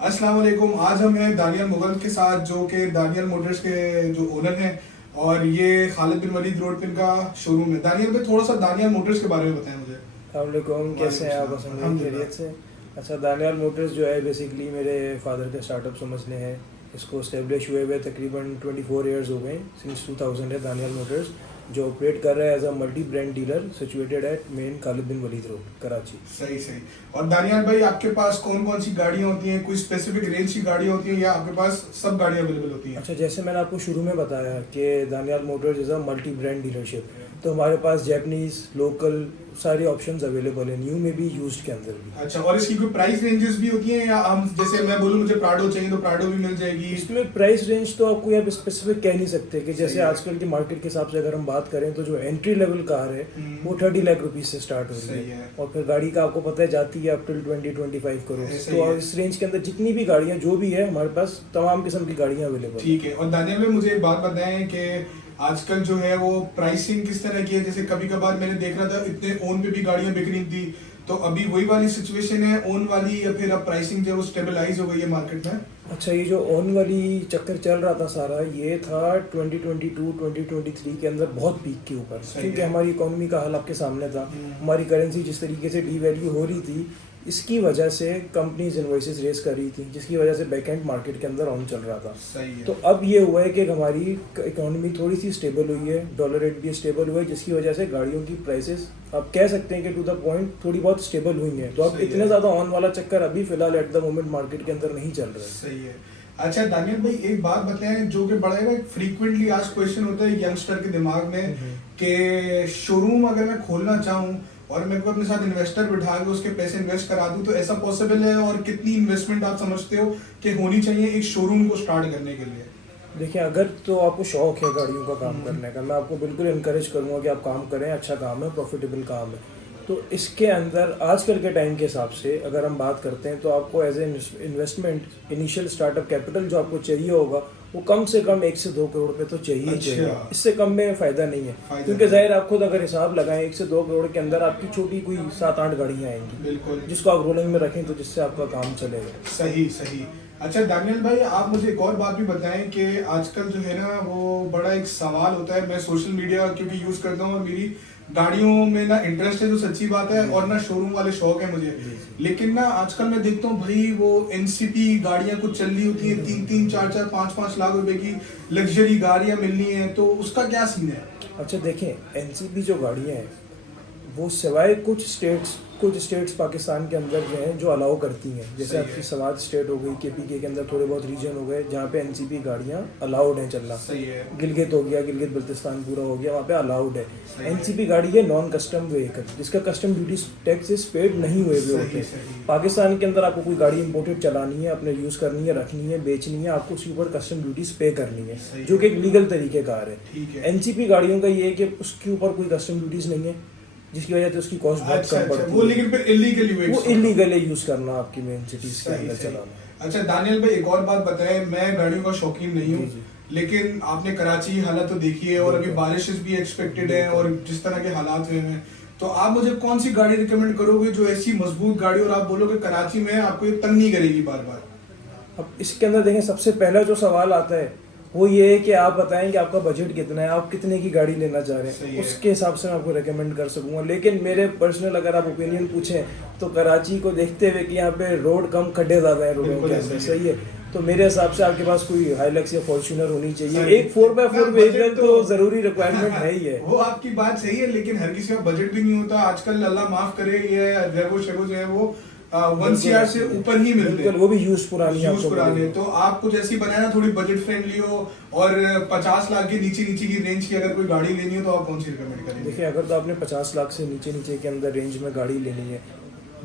अस्सलाम वालेकुम। आज हम हैं दानियल मुगल के साथ, जो कि दानियल मोटर्स के जो ओनर हैं, और ये खालिद बिन वलीद रोड पे इनका शोरूम है। दानियल भाई, थोड़ा सा दानियल मोटर्स के बारे में बताएं मुझे। अस्सलामुअलैकुम, कैसे हैं आप? खैरियत से। अच्छा, दानियाल मोटर्स जो है बेसिकली मेरे फादर का स्टार्टअप समझ लें है। इसको इस्टेब्लिश हुए हुए तकरीबन 24 इयर्स हो गए। सिंस 2000 है दानियाल मोटर्स, जो ऑपरेट कर रहा है as a multi brand dealer situated at main Khalid bin Walid road, Karachi. सही सही। और दानियल भाई, आपके पास कौन कौन सी गाड़ियाँ होती हैं? कोई स्पेसिफिक रेंज की गाड़ियाँ होती हैं या आपके पास सब गाड़ियाँ अवेलेबल होती हैं? अच्छा, जैसे मैंने आपको शुरू में बताया कि Daniyal Motors is a multi brand dealership, तो हमारे पास जैपनीज लोकल सारी ऑप्शंस अवेलेबल है, न्यू में भी यूज्ड के अंदर भी। अच्छा, और इसकी कोई प्राइस रेंजेस भी होती हैं, या हम जैसे मैं बोलूँ मुझे प्राडो चाहिए तो प्राडो भी मिल जाएगी? इसमें प्राइस रेंज तो आपको आप स्पेसिफिक कह नहीं सकते कि जैसे आजकल की मार्केट के हिसाब से अगर हम बात करें तो जो एंट्री लेवल कार है वो 30 लाख रुपीज से स्टार्ट हो रही है, और फिर गाड़ी का आपको पता है जाती है अप टिल 20-25 करोड़। तो इस रेंज के अंदर जितनी भी गाड़ियां जो भी है हमारे पास तमाम किस्म की गाड़ियां अवेलेबल। ठीक है। और दानियल भाई, मुझे एक बात बताएं कि आजकल जो है वो प्राइसिंग किस तरह की है? जैसे कभी कभार मैंने देख रहा था इतने ओन पे भी गाड़ियां बिक रही थी, तो अभी वही वाली सिचुएशन है ओन वाली, या फिर अब प्राइसिंग जो है वो स्टेबलाइज हो गई है मार्केट में? अच्छा, ये जो ऑन वाली चक्कर चल रहा था सारा, ये था 2022-2023 के अंदर बहुत पीक के ऊपर, क्योंकि हमारी इकोनॉमी का हाल आपके सामने था। हमारी करेंसी जिस तरीके से डीवैल्यू हो रही थी, इसकी वजह से कंपनीज इनवॉइसेस रेस कर रही थी, जिसकी वजह से बैकएंड मार्केट के अंदर ऑन चल रहा था। सही है। तो अब ये हुआ है कि हमारी इकोनॉमी थोड़ी सी स्टेबल हुई है, डॉलर रेट भी स्टेबल हुआ है, जिसकी वजह से गाड़ियों की प्राइसेस आप कह सकते हैं कि टू द पॉइंट थोड़ी बहुत स्टेबल हुई है। तो अब इतने ज़्यादा ऑन वाला चक्कर अभी फिलहाल एट द मोमेंट मार्केट के अंदर नहीं चल रहा है। सही है। अच्छा दानियल भाई, एक बात बताएं जो कि बड़ा ना फ्रीक्वेंटली आस्क्ड क्वेश्चन होता है यंगस्टर के दिमाग में, कि शोरूम अगर मैं खोलना चाहूँ और मेरे को अपने साथ इन्वेस्टर बिठा के उसके पैसे इन्वेस्ट करा दूं, तो ऐसा पॉसिबल है? और कितनी इन्वेस्टमेंट आप समझते हो कि होनी चाहिए एक शोरूम को स्टार्ट करने के लिए? देखिए, अगर तो आपको शौक है गाड़ियों का काम करने का, मैं आपको बिल्कुल इनकरेज करूंगा कि आप काम करें, अच्छा काम है, प्रॉफिटेबल काम है। तो इसके अंदर आजकल के टाइम के हिसाब से अगर हम बात करते हैं तो आपको as a investment initial startup capital जो आपको चाहिए होगा वो कम से कम 1 से 2 करोड़ रुपए तो चाहिए ही चाहिए। इससे कम में फ़ायदा नहीं है, क्योंकि जाहिर आप खुद अगर हिसाब लगाएं 1 से 2 करोड़ के अंदर आपकी छोटी कोई 7-8 गाड़ियाँ आएंगी, बिल्कुल, जिसको आप रोलिंग में रखें तो जिससे आपका काम चलेगा। सही सही। अच्छा दानियल भाई, आप मुझे एक और बात भी बताएं कि आजकल जो है ना वो बड़ा एक सवाल होता है। मैं सोशल मीडिया क्योंकि यूज करता हूँ और मेरी गाड़ियों में ना इंटरेस्ट है, जो सच्ची बात है, और ना शोरूम वाले शौक है मुझे, लेकिन ना आजकल मैं देखता हूँ भाई वो एनसीपी गाड़ियां कुछ चल रही होती हैं, 3-3, 4-4, 5-5 लाख रुपए की लग्जरी गाड़ियां मिलनी है, तो उसका क्या सीन है? अच्छा देखें, एनसीपी जो गाड़ियाँ हैं वो सिवाय कुछ स्टेट्स पाकिस्तान के अंदर जो हैं जो अलाउ करती हैं, जैसे आपकी समाज स्टेट हो गई, केपीके के अंदर थोड़े बहुत रीजन हो गए जहाँ पे एनसीपी गाड़ियाँ अलाउड हैं चलना। सही है। गिलगित हो गया, गिलगित बल्तिस्तान पूरा हो गया, वहाँ पे अलाउड है। एनसीपी गाड़ी है नॉन कस्टम व्हीकल, जिसका कस्टम ड्यूटी टैक्सेस पेड नहीं हुए हुए होते। पाकिस्तान के अंदर आपको कोई गाड़ी इंपोर्टेड चलानी है, अपने यूज़ करनी है, रखनी है, बेचनी है, आपको उसके ऊपर कस्टम ड्यूटीज पे करनी है, जो कि एक लीगल तरीके कार है। एनसीपी गाड़ियों का ये है कि उसके ऊपर कोई कस्टम ड्यूटीज नहीं है, जिसकी वजह से उसकी कॉस्ट बहुत कम पड़ती है। वो लेकिन फिर इलीगली वो इलीगल है यूज करना आपकी मेन सिटीज के अंदर चलाना। अच्छा दानियल भाई, एक और बात बताएं, मैं गाड़ियों का शौकीन नहीं हूँ, लेकिन आपने कराची की हालत तो देखी है, और अभी बारिशेस भी एक्सपेक्टेड है, और जिस तरह के हालात हुए हैं, तो आप मुझे कौन सी गाड़ी रिकमेंड करोगे जो ऐसी मजबूत गाड़ी और आप बोलोगे कराची में आपको ये तंग नहीं करेगी बार बार? अब इसके अंदर देखें, सबसे पहला जो सवाल आता है वो ये है कि आप बताएं कि आपका बजट कितना है, आप कितने की गाड़ी लेना चाह रहे हैं, उसके हिसाब से मैं आपको रेकमेंड कर सकूंगा। लेकिन मेरे पर्सनल अगर आप ओपिनियन पूछें तो कराची को देखते हुए कि यहाँ पे रोड कम, खड्डे ज़्यादा हैं रोडों के अंदर, सही है, तो मेरे हिसाब से आपके पास कोई हाइलक्स या फॉर्च्यूनर होनी चाहिए। एक 4x4 व्हीकल तो जरूरी रिक्वायरमेंट है ही है। वो आपकी बात सही है, लेकिन हर किसी का बजट भी नहीं होता आजकल। अल्लाह माफ करे, ये रेगो शेगो जो है वो 1 CR से ऊपर ही मिलते हैं, वो भी यूज पुरानी। तो आपको जैसी बनाया थोड़ी बजट फ्रेंडली हो और 50 लाख के नीचे की रेंज की अगर कोई गाड़ी लेनी हो तो आप कौन सी रिकमेंड करेंगे? देखिए, अगर तो आपने 50 लाख से नीचे के अंदर रेंज में गाड़ी लेनी है,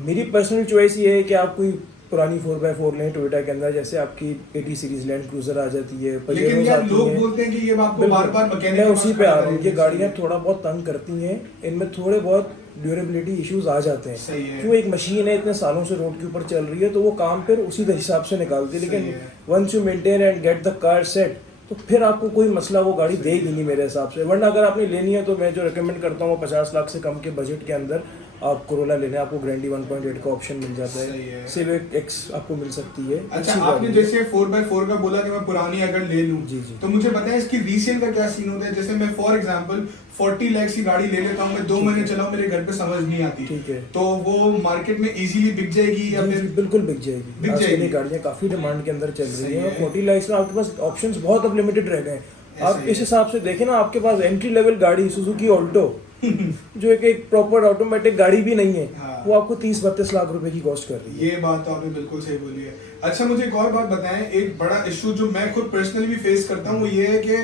मेरी पर्सनल चॉइस ये है कि आप कोई पुरानी 4x4 लें टोयोटा के अंदर, जैसे आपकी 80 सीरीज लैंड क्रूजर आ जाती है, लेकिन यार लोग बोलते हैं कि ये आपको बार-बार मैकेनिक, मैं उसी पे आ रहा हूँ, ये गाड़ियाँ थोड़ा बहुत तंग करती हैं, इनमें थोड़े बहुत ड्यूरेबिलिटी इश्यूज आ जाते हैं। क्यों, एक मशीन है इतने सालों से रोड के ऊपर चल रही है, तो वो काम फिर उसी हिसाब से निकालती है। लेकिन once you maintain and get the car set, तो फिर आपको कोई मसला वो गाड़ी देगी नहीं मेरे हिसाब से। वरना अगर आपने लेनी है तो मैं जो रिकमेंड करता हूँ 50 लाख से कम के बजट के अंदर आप कोरोला लेने आपको ग्रैंडी 1.8 का ऑप्शन मिल जाता सही है, है। सिविक एक्स आपको मिल सकती है। अच्छा, अच्छी आपने गाड़ी है। जैसे 4x4 का बोला कि मैं पुरानी अगर ले लूं, जी, जी। तो मुझे बताएं इसकी रीसेल का क्या सीन होता है। जैसे मैं फॉर एग्जांपल 40 लाख की गाड़ी ले लेता हूं, मैं 2 ठीक महीने है। चलाऊं, मेरे घर पे समझ नहीं आती, ठीक है। तो वो मार्केट में इजीली बिक जाएगी या जी, फिर? जी, बिल्कुल बिक जाएगी। बिक आजकल जाएगी। ये गाड़ियाँ काफ़ी डिमांड के अंदर चल रही सही हैं और है। 40 लाख में आपके पास ऑप्शंस बहुत अब लिमिटेड रह गए हैं। ऐसा आप ही इस है। हिसाब से देखें ना, आपके पास एंट्री लेवल गाड़ी सुजुकी ऑल्टो जो एक प्रॉपर ऑटोमेटिक गाड़ी भी नहीं है, हाँ। वो आपको 30-32 लाख रुपए की कॉस्ट कर रही है। ये बात तो आपने बिल्कुल सही बोली है। अच्छा, मुझे एक और बात बताएं, एक बड़ा इशू जो मैं खुद पर्सनली भी फेस करता हूँ वो ये है कि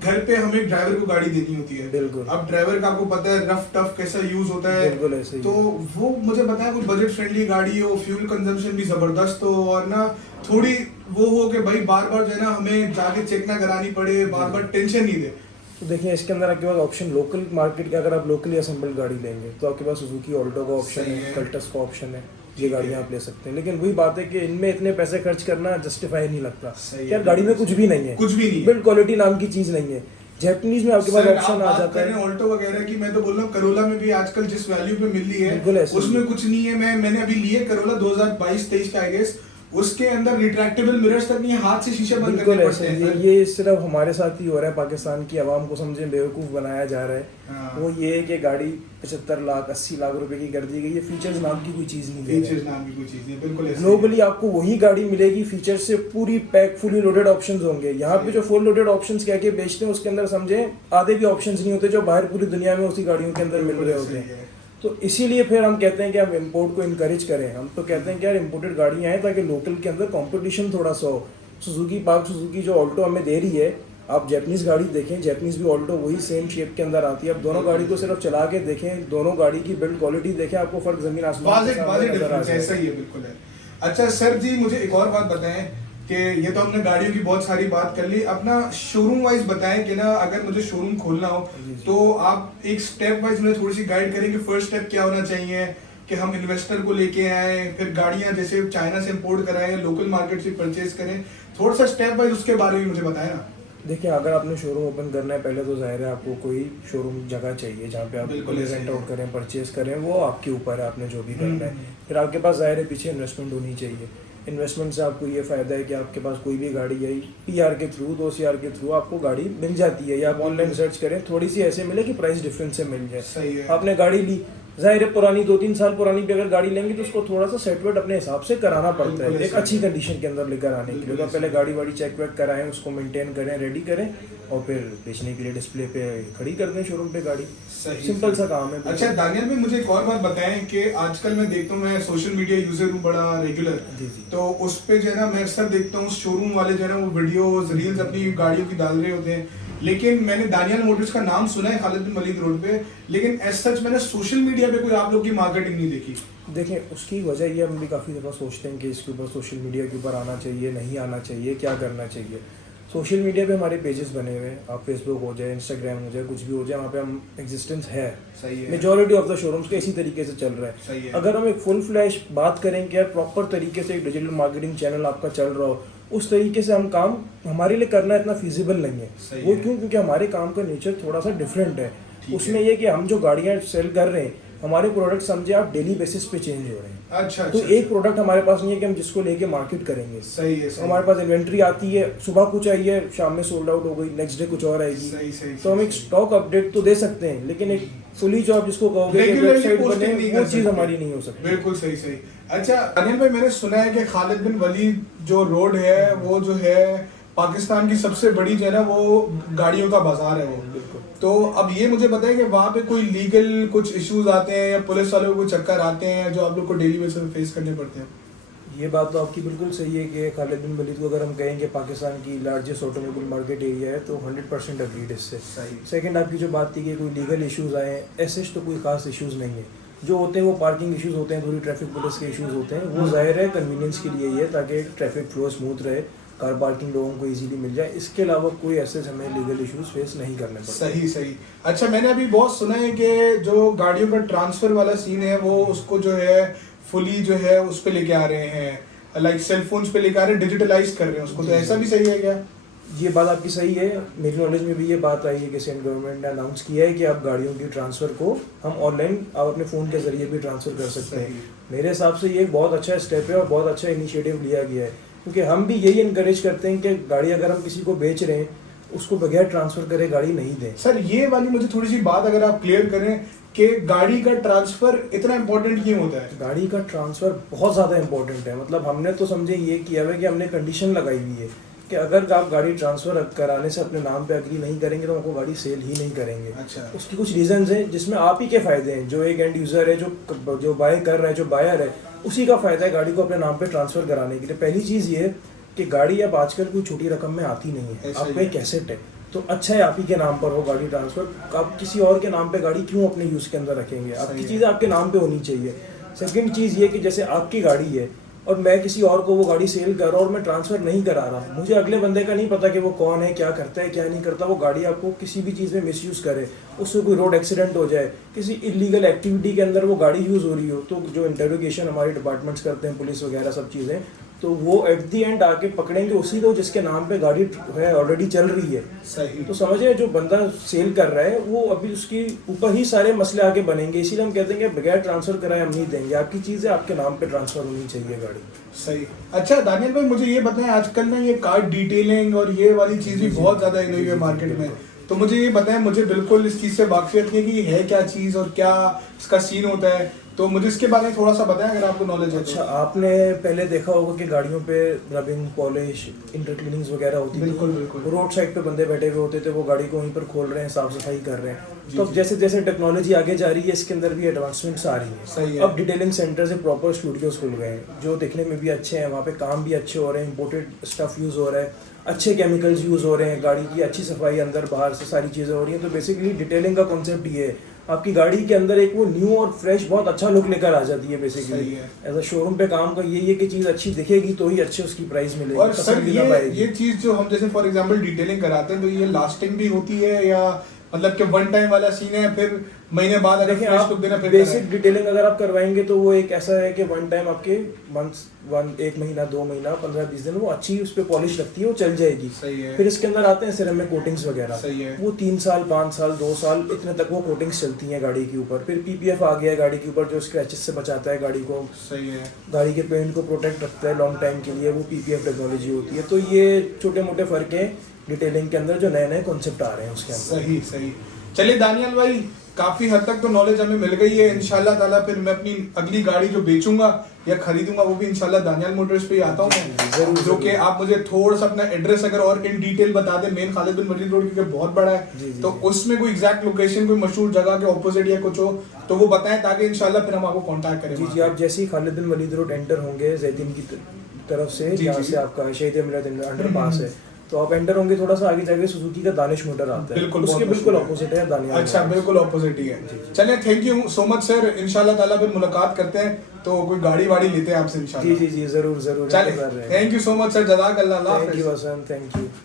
घर पे हमें ड्राइवर को गाड़ी देनी होती है। बिल्कुल। अब ड्राइवर का आपको पता है रफ टफ कैसा यूज होता है, बिल्कुल ऐसे ही तो वो मुझे बताएं कोई बजट फ्रेंडली गाड़ी हो, फ्यूल कंजम्पशन भी जबरदस्त हो और ना थोड़ी वो हो कि भाई बार बार जो है ना हमें जाके चेक ना करानी पड़े, बार बार टेंशन नहीं दे। तो देखिए, इसके अंदर आपके पास ऑप्शन लोकल मार्केट के, अगर आप लोकली असेंबल्ड गाड़ी लेंगे तो आपके पास सुजुकी ऑल्टो का ऑप्शन सही है, है। कल्टस का ऑप्शन है, ये ठीक है। गाड़ियाँ आप ले सकते हैं। लेकिन वही बात है कि इनमें इतने पैसे खर्च करना जस्टिफाई नहीं लगता। सही है। यार गाड़ी में कुछ भी नहीं है, कुछ भी नहीं है। बिल्ड क्वालिटी नाम की चीज़ नहीं है। जैपनीज में आपके पास सर, ऑप्शन आप आ बात जाता कर रहे है। हैं ऑल्टो वगैरह की, मैं तो बोल रहा हूँ करोला में भी आजकल जिस वैल्यू पे मिल रही बिल्कुल है ऐसे ही उसमें है। कुछ नहीं है। मैंने अभी ली है करोला 2022-23 का, आई गेस, उसके अंदर रिट्रैक्टेबल मिरर्स तक नहीं है, हाथ से शीशे बंद बिल्कुल करने ऐसे पड़ते हैं। ये सिर्फ हमारे साथ ही हो रहा है। पाकिस्तान की आवाम को समझे बेवकूफ़ बनाया जा रहा है। हाँ। वो ये है कि गाड़ी 75 लाख 80 लाख रुपए की कर दी गई है, फीचर्स नाम की कोई चीज़ नहीं दे रहे हैं। फीचर्स नाम की कोई चीज नहीं, बिल्कुल ऐसे ही है। ग्लोबली आपको वही गाड़ी मिलेगी फीचर से पूरी पैक, फुली लोडेड ऑप्शंस होंगे। यहाँ पे जो फुल लोडेड ऑप्शंस कह के बेचते हैं उसके अंदर समझे आधे भी ऑप्शंस नहीं होते जो बाहर पूरी दुनिया में उसी गाड़ियों के अंदर मिल बिल्कुल रहे ऐसे होते ही हैं। है। तो इसीलिए फिर हम कहते हैं कि हम इंपोर्ट को इनकरेज करें। हम तो कहते हैं कि यार इंपोर्टेड गाड़ियाँ हैं ताकि लोकल के अंदर कंपटीशन थोड़ा सा हो। सुजुकी पार्क सुजुकी जो ऑल्टो हमें दे रही है, आप जैपनीज गाड़ी देखें, जैपनीज भी ऑल्टो वही सेम शेप के अंदर आती है। अब दोनों गाड़ी को सिर्फ चला के देखें, दोनों गाड़ी की बिल्ड क्वालिटी देखें, आपको फर्क जमीन आसमान के सामने वाज़ेह नजर आ डिफरेंस जाएगा। ऐसा ही है, बिल्कुल है। अच्छा सर जी, मुझे एक और बात बताएं कि ये तो हमने गाड़ियों की बहुत सारी बात कर ली, अपना शोरूम वाइज बताएं कि ना अगर मुझे शोरूम खोलना हो जी, जी। तो आप एक स्टेप वाइज मुझे थोड़ी सी गाइड करेंगे। फर्स्ट स्टेप क्या होना चाहिए कि हम इन्वेस्टर को लेके आए, फिर गाड़ियां जैसे चाइना से इंपोर्ट कराएं, लोकल मार्केट से परचेज करें, थोड़ा सा स्टेप वाइज उसके बारे में मुझे बताएं ना। देखिए, अगर आपने शोरूम ओपन करना है, पहले तो जाहिर है आपको कोई शोरूम जगह चाहिए जहाँ पे आप बिल्कुल ऐसे रेंट ही आउट करें, परचेज करें, वो आपके ऊपर है, आपने जो भी करना है। फिर आपके पास जाहिर है पीछे इन्वेस्टमेंट होनी चाहिए। इन्वेस्टमेंट से आपको ये फ़ायदा है कि आपके पास कोई भी गाड़ी आई PR के थ्रू, 2CR के थ्रू आपको गाड़ी मिल जाती है, या आप ऑनलाइन सर्च करें, थोड़ी सी ऐसे मिले कि प्राइस डिफरेंस से मिल जाए। सही है। आपने गाड़ी ली, जाहिर है पुरानी 2-3 साल पुरानी भी अगर गाड़ी लेंगे तो उसको थोड़ा सा सेटवेट अपने हिसाब से कराना पड़ता बिल्कुल है, एक ऐसा अच्छी है। कंडीशन के अंदर लेकर आने के लिए। बिल्कुल तो ऐसा पहले है। गाड़ी वाड़ी चेक वेक कराएं, उसको मेंटेन करें, रेडी करें और फिर बेचने के लिए डिस्प्ले पे खड़ी कर दें शोरूम पे गाड़ी। सही, सिंपल सही। सा काम है। अच्छा दानियल भाई, मुझे एक और बात बताएं कि आजकल मैं देखता हूँ, मैं सोशल मीडिया यूजर हूँ बड़ा रेगुलर, जी, जी। तो उस पे जो है ना मैं अक्सर देखता हूँ शोरूम वाले जो है ना वो वीडियोस रील्स अपनी गाड़ियों की डाल रहे होते हैं, लेकिन मैंने दानियल मोटर्स का नाम सुना है खालिद बिन वलीद रोड पे, लेकिन एज सच मैंने सोशल मीडिया पे कोई आप लोग की मार्केटिंग नहीं देखी। देखें, उसकी वजह ये हम भी काफ़ी दफ़ा सोचते हैं कि इसके ऊपर सोशल मीडिया के ऊपर आना चाहिए, नहीं आना चाहिए, क्या करना चाहिए। सोशल मीडिया पे हमारे पेजेस बने हुए हैं, आप फेसबुक हो जाए, इंस्टाग्राम हो जाए, कुछ भी हो जाए, वहाँ पे हम एग्जिस्टेंस है। सही है। मेजॉरिटी ऑफ द शोरूम्स का इसी तरीके से चल रहा सही है। है। अगर हम एक फुल फ्लैश बात करें कि यार प्रॉपर तरीके से एक डिजिटल मार्केटिंग चैनल आपका चल रहा हो, उस तरीके से हम काम हमारे लिए करना इतना फिजिबल नहीं है। सही वो है। क्यों? क्योंकि हमारे काम का नेचर थोड़ा सा डिफरेंट है। ठीक उसमें है। ये कि हम जो गाड़ियाँ सेल कर रहे हैं, हमारे प्रोडक्ट समझे आप डेली बेसिस पे चेंज हो रहे हैं। अच्छा तो अच्छा, एक प्रोडक्ट हमारे पास नहीं है कि हम जिसको लेके मार्केट करेंगे। सही है। सही हमारे पास इन्वेंट्री आती है, सुबह कुछ आई है, शाम में सोल्ड आउट हो गई, नेक्स्ट डे कुछ और आएगी। सही, सही, तो हम सही, एक सही। स्टॉक अपडेट तो दे सकते हैं, लेकिन एक फुली जो आप जिसको कहोगे कि Regularly वेबसाइट posting बने, नहीं वो कर चीज़ सकते। हमारी नहीं हो सकती। बिल्कुल सही सही। अच्छा अनिल भाई, मैंने सुना है कि खालिद बिन वलीद जो रोड है वो जो है पाकिस्तान की सबसे बड़ी जो है ना वो गाड़ियों का बाजार है वो। बिल्कुल। तो अब ये मुझे बताइए कि वहाँ पे कोई लीगल कुछ इश्यूज आते हैं या पुलिस वालों को कोई चक्कर आते हैं जो आप लोग को डेली बेसिस पे फेस करने पड़ते हैं? ये बात तो आपकी बिल्कुल सही है कि खालिद बिन वलीद को अगर हम कहेंगे पाकिस्तान की लार्जेस्ट ऑटोमोबाइल मार्केट एरिया है तो 100% अग्रीड इससे। सही। सेकंड, आपकी जो बात थी कि कोई लीगल इश्यूज आए, ऐसे तो कोई खास इश्यूज नहीं है। जो होते हैं वो पार्किंग इश्यूज होते हैं, थोड़ी ट्रैफिक पुलिस के इश्यूज होते हैं, वो जाहिर है कन्वीनियंस के लिए ही है ताकि ट्रैफिक फ्लो स्मूथ रहे, कार पार्किंग लोगों को इजीली मिल जाए। इसके अलावा कोई ऐसे हमें लीगल इश्यूज फेस नहीं करने पड़ते। सही सही। अच्छा मैंने अभी बहुत सुना है कि जो गाड़ियों का ट्रांसफर वाला सीन है वो उसको जो है फुली जो है उस पे लेके आ रहे हैं, लाइक सेल फोन्स पे लेके आ रहे हैं, डिजिटलाइज कर रहे हैं उसको, तो ऐसा भी सही है क्या? ये बात आपकी सही है। मेरी नॉलेज में भी ये बात आई है कि सेंट्रल गवर्नमेंट ने अनाउंस किया है कि आप गाड़ियों की ट्रांसफ़र को हम ऑनलाइन आप अपने फ़ोन के ज़रिए भी ट्रांसफ़र कर सकते हैं। मेरे हिसाब से ये एक बहुत अच्छा स्टेप है और बहुत अच्छा इनिशिएटिव लिया गया है, क्योंकि हम भी यही इनकरेज करते हैं कि गाड़ी अगर हम किसी को बेच रहे हैं उसको बगैर ट्रांसफ़र करे गाड़ी नहीं दें। सर ये वाली मुझे थोड़ी सी बात अगर आप क्लियर करें कि गाड़ी का ट्रांसफर इतना इंपॉर्टेंट क्यों होता है? गाड़ी का ट्रांसफ़र बहुत ज़्यादा इंपॉर्टेंट है। मतलब हमने तो समझे ये किया हुआ है कि हमने कंडीशन लगाई हुई है कि अगर आप गाड़ी ट्रांसफ़र कराने से अपने नाम पे एग्री नहीं करेंगे तो आपको गाड़ी सेल ही नहीं करेंगे। अच्छा। उसकी कुछ रीजंस हैं जिसमें आप ही के फ़ायदे हैं। जो एक एंड यूज़र है, जो बाय कर रहा है, जो बायर है, उसी का फ़ायदा है गाड़ी को अपने नाम पे ट्रांसफ़र कराने के लिए। पहली चीज़ ये कि गाड़ी अब आजकल कोई छोटी रकम में आती नहीं है, ऐसा आपका ही एक एसेट है, तो अच्छा है आप ही के नाम पर हो गाड़ी ट्रांसफ़र। आप किसी और के नाम पे गाड़ी क्यों अपने यूज़ के अंदर रखेंगे? आपकी सही है। चीज़ें आपके नाम पे होनी चाहिए। सेकंड चीज़ ये कि जैसे आपकी गाड़ी है और मैं किसी और को वो गाड़ी सेल कर रहा हूँ और मैं ट्रांसफ़र नहीं करा रहा, मुझे अगले बंदे का नहीं पता कि वो कौन है, क्या करता है, क्या नहीं करता। वो गाड़ी आपको किसी भी चीज़ में मिसयूज़ करे, उससे कोई रोड एक्सीडेंट हो जाए, किसी इलीगल एक्टिविटी के अंदर वो गाड़ी यूज़ हो रही हो, तो जो इंटेरोगेशन हमारे डिपार्टमेंट्स करते हैं, पुलिस वगैरह सब चीज़ें, तो वो एट दी एंड आके पकड़ेंगे उसी को जिसके नाम पे गाड़ी है ऑलरेडी चल रही है। सही। तो समझिए जो बंदा सेल कर रहा है वो अभी उसके ऊपर ही सारे मसले आगे बनेंगे। इसीलिए हम कहते हैं कि बगैर ट्रांसफर कराए हम नहीं देंगे। आपकी चीज़ है, आपके नाम पे ट्रांसफर होनी चाहिए गाड़ी। सही। अच्छा दानियल भाई मुझे ये बताएं, आजकल ना ये कार डिटेलिंग और ये वाली चीज भी बहुत ज्यादा आई हुई है मार्केट में, तो मुझे ये बताएं, मुझे बिल्कुल इस चीज से वाकफियत नहीं है कि ये है क्या चीज और क्या इसका सीन होता है, तो मुझे इसके बारे में थोड़ा सा बताएं अगर आपको नॉलेज है। अच्छा, आपने पहले देखा होगा कि गाड़ियों पे रबिंग, पॉलिश, इंटर क्लीनिंग्स वगैरह होती थी। बिल्कुल बिल्कुल। रोड साइड पे बंदे बैठे हुए होते थे, वो गाड़ी को वहीं पर खोल रहे हैं, साफ सफाई कर रहे हैं। जी, तो अब जी। जैसे जैसे टेक्नोलॉजी आगे जा रही है इसके अंदर भी एडवांसमेंट्स आ रही हैं। सही है। अब डिटेलिंग सेंटर से प्रॉपर स्टूडियोज खुल गए हैं जो दिखने में भी अच्छे हैं, वहाँ पे काम भी अच्छे हो रहे हैं, इंपोर्टेड स्टफ यूज़ हो रहा है, अच्छे केमिकल्स यूज़ हो रहे हैं, गाड़ी की अच्छी सफाई अंदर बाहर से सारी चीज़ें हो रही हैं। तो बेसिकली डिटेलिंग का कॉन्सेप्ट ये है, आपकी गाड़ी के अंदर एक वो न्यू और फ्रेश बहुत अच्छा लुक लेकर आ जाती है। बेसिकली सही है। एज अ शोरूम पे काम का यही है कि चीज़ अच्छी दिखेगी तो ही अच्छी उसकी प्राइस मिलेगी और सर पसंदीदा पाएगी। ये चीज जो हम जैसे फॉर एग्जांपल डिटेलिंग कराते हैं तो ये लास्टिंग भी होती है या मतलब कि वन टाइम वाला सीन है, फिर महीने बाद अगर देखिए, फ्रेश लुक आप देना फिर बेसिक डिटेलिंग अगर आप करवाएंगे तो वो एक ऐसा है कि वन टाइम आपके एक महीना, 2 महीना, 15-20 दिन वो अच्छी उस पर पॉलिश लगती है, वो चल जाएगी। सही है। फिर इसके अंदर आते हैं सिरेमिक कोटिंग्स वगैरह, सही है। वो 3 साल, 5 साल, 2 साल इतने तक वो कोटिंग्स चलती हैं गाड़ी के ऊपर। फिर पीपीएफ आ गया है गाड़ी के ऊपर जो स्क्रैचेस से बचाता है गाड़ी को, सही है। गाड़ी के पेंट को प्रोटेक्ट रखता है लॉन्ग टाइम के लिए, वो पीपीएफ टेक्नोलॉजी होती है। तो ये छोटे मोटे फर्क हैं डिटेलिंग के अंदर, जो नए नए कॉन्सेप्ट आ रहे हैं उसके अंदर। सही सही। चलिए दानियल भाई, काफी हद तक तो नॉलेज हमें मिल गई है। इंशाल्लाह ताला फिर मैं अपनी अगली गाड़ी जो बेचूंगा या खरीदूंगा वो भी इंशाल्लाह दानियल मोटर्स पे ही आता हूँ जरूर, जो कि आप मुझे थोड़ा सा अपना एड्रेस अगर और इन डिटेल बता दें। मेन खालिद बिन वलीद रोड क्योंकि बहुत बड़ा है, जी, जी, तो जी। उसमें कोई एग्जैक्ट लोकेशन, कोई मशहूर जगह के ऑपोजिट या कुछ हो तो वो बताएं ताकि इंशाल्लाह फिर हम आपको कांटेक्ट करें। जी जी, आप जैसे ही खालिद बिन वलीद रोड एंटर होंगे जैतीन की तरफ से, जी, जहाँ जी। से आपका शहीद मिलत अंडर पास है, तो आप एंटर होंगे थोड़ा सा आगे जाके सुजुकी का दानिश मोटर आता है, बिल्कुल, उसके बहुत बिल्कुल मशहूर है। ऑपोजिट है दानिश। अच्छा, बिल्कुल ऑपोजिट ही है। चलिए, thank you so much sir. इंशाल्लाह ताला फिर मुलाकात करते हैं तो कोई गाड़ी वाड़ी लेते हैं आपसे जी इंशाल्लाह। जी जी, जरूर जरूर। चलिए, thank you so much sir. जज़ाकल्लाह। Thank you Hasan, thank you.